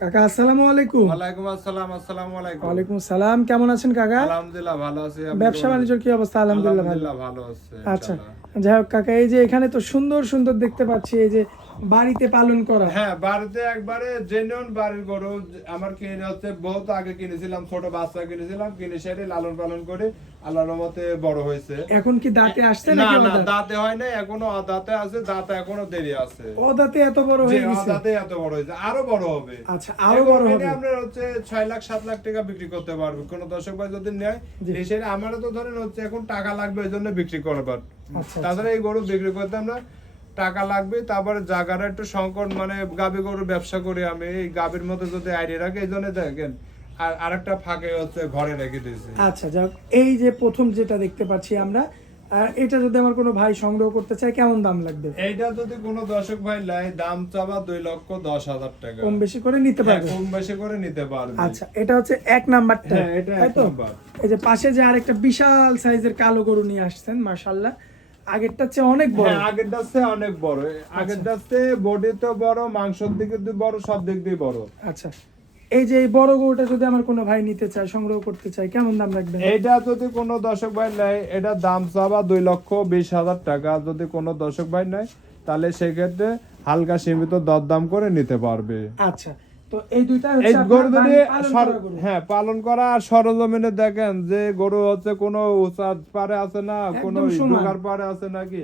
কাকা আসসালামু আলাইকুম। ওয়ালাইকুম আসসালাম। আসসালামু আলাইকুম। ওয়ালাইকুম সালাম। কেমন আছেন কাকা? আলহামদুলিল্লাহ ভালো আছি। আপনি ব্যবসা কেমন বাণিজ্যের আছেন? কি অবস্থা? আলহামদুলিল্লাহ ভালো। আলহামদুলিল্লাহ ভালো আছে আচ্ছা, ইনশাআল্লাহ। যাই হোক কাকা, এই যে এখানে তো সুন্দর সুন্দর দেখতে পাচ্ছি, এই যে বাড়িতে পালন করা। হ্যাঁ, বাড়িতে একবারে জেনুইন বাড়ির গরু আমার কিনে হচ্ছে বহুত আগে কিনেছিলাম, ছোট বাচ্চা কিনেছিলাম, কিনে সেরে লালন পালন করে আল্লাহর রহমতে বড় হয়েছে। এখন কি দাঁতে আসছে না নাকি না, অদাঁত? দাঁতে হয় নাই, এখনো দাঁতে আছে, দাঁতে এখনো দেরি আছে। অদাঁতে এত বড় যে হয়ে গেছে? দাঁতে এত বড় হয়েছে, আরো বড় হবে। আচ্ছা, আরো বড় হবে। আপনার হচ্ছে 6 লাখ 7 লাখ টাকা বিক্রি করতে পারবে কোন দর্শক ভাই যদি নেয়। জি। এসে আমারও তো ধরেন হচ্ছে এখন টাকা লাগবে, এই জন্য বিক্রি করবার। আচ্ছা, তাছাড়া এই গরু বিক্রি করতে আমরা টাকা লাগবে, তারপরে জায়গাটা একটু সংকট, মানে গাবি গরুর ব্যবসা করি আমি, এই গাবির মধ্যে যদি আইডিয়া রাখে, এই জন্য দেখেন আর আরেকটা ফাঁকে হচ্ছে ঘরে রেখে দিয়েছি। আচ্ছা, যাই হোক, এই যে প্রথম যেটা দেখতে পাচ্ছি আমরা, এটা যদি আমার কোনো ভাই সংগ্রহ করতে চায় কেমন দাম লাগবে? এইটা যদি কোনো দর্শক ভাই লাই, দাম চাবা 2,10,000 টাকা। কম বেশি করে নিতে হ্যাঁ, পারবে? কম বেশি করে নিতে পারবে। আচ্ছা, এটা হচ্ছে এক নাম্বারটা। হ্যাঁ, এটা তাই এক তো? নাম্বার। এই যে পাশে যে আরেকটা বিশাল সাইজের কালো গরু নিয়ে আসছেন, মাশাআল্লাহ, আগেরটার চেয়ে অনেক বড়। হ্যাঁ, আগেরটা চেয়ে অনেক বড়। আগেরটা চেয়ে বডি তো বড়, মাংসের দিকে বড়, সব দিক দিয়ে বড়। আচ্ছা, এই যে এই বড় গরুটা যদি আমার কোনো ভাই নিতে চায়, সংগ্রহ করতে চায়, কেমন দাম রাখবেন? এইটা যদি কোনো দর্শক ভাই নেয়, এটা দাম চাবা 2,20,000 টাকা। যদি কোনো দর্শক ভাই নেয়, তাহলে সেক্ষেত্রে হালকা সীমিত দরদাম করে নিতে পারবে। আচ্ছা, তো এই দুইটা এই হচ্ছে গরু আপনার যদি বাড়ির পালন করা গরু। হ্যাঁ, পালন করা আর সরজমিনে দেখেন যে গরু হচ্ছে কোনো উঁচার পারে আছে না, কোনো একদম সমান। ডোকার পারে আছে নাকি,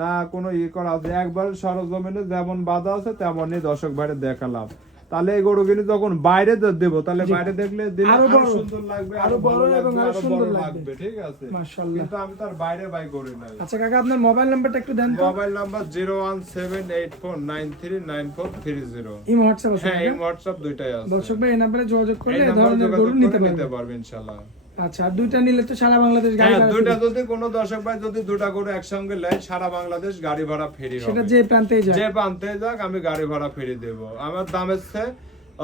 না কোনো করা আছে, একবার সরজমিনে যেমন বাধা আছে তেমনই দর্শক ভাইরে দেখালাম। তাহলে এই গরু কিনে যখন বাইরে দেব, তাহলে জি। বাইরে দেখলে দিলে আরো আরো বড়, সুন্দর লাগবে, আরো বড় ভালো এবং লাগবে, আরো আরো সুন্দর বড় লাগবে। লাগবে, ঠিক আছে। মাশাআল্লাহ। কিন্তু আমি তার বাইরে বাই করি নাই। আচ্ছা কাকা, আপনার মোবাইল নাম্বারটা একটু দেন তো। Mobile number 01784939430। ইমো হোয়াটসঅ্যাপ আছে হ্যাঁ, এই নাকি? হোয়াটসঅ্প দুইটাই আছে। দর্শক ভাই এই নাম্বারে যোগাযোগ করলে এই এই নাম্বারে ধরনের যোগাযোগ গরু করে নিতে নিতে পারবেন। পারবে ইনশাআল্লাহ। আচ্ছা, আর দুইটা নিলে তো সারা বাংলাদেশ গাড়ি হ্যাঁ, ভাড়া দুইটা ফ্রি। যদি কোনো দর্শক ভাই যদি দুটা করে একসঙ্গে নেয়, সারা বাংলাদেশ গাড়ি ভাড়া ফ্রি হবে। সেটা যে প্রান্তেই যায়। যে প্রান্তে যাক, আমি গাড়ি ভাড়া ফ্রি দেব। আমার দামের চেয়ে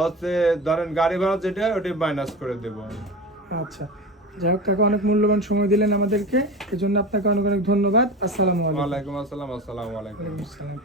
হচ্ছে ধরেন গাড়ি ভাড়া যেটা হয় ওটা মাইনাস করে দেব। আচ্ছা, যাই হোক কাকা, অনেক মূল্যবান সময় দিলেন আমাদেরকে, এজন্য আপনাকে অনেক অনেক ধন্যবাদ। আসসালামু আলাইকুম। ওয়ালাইকুম আসসালাম। আসসালামু আলাইকুম। ওয়ালাইকুম আসসালাম।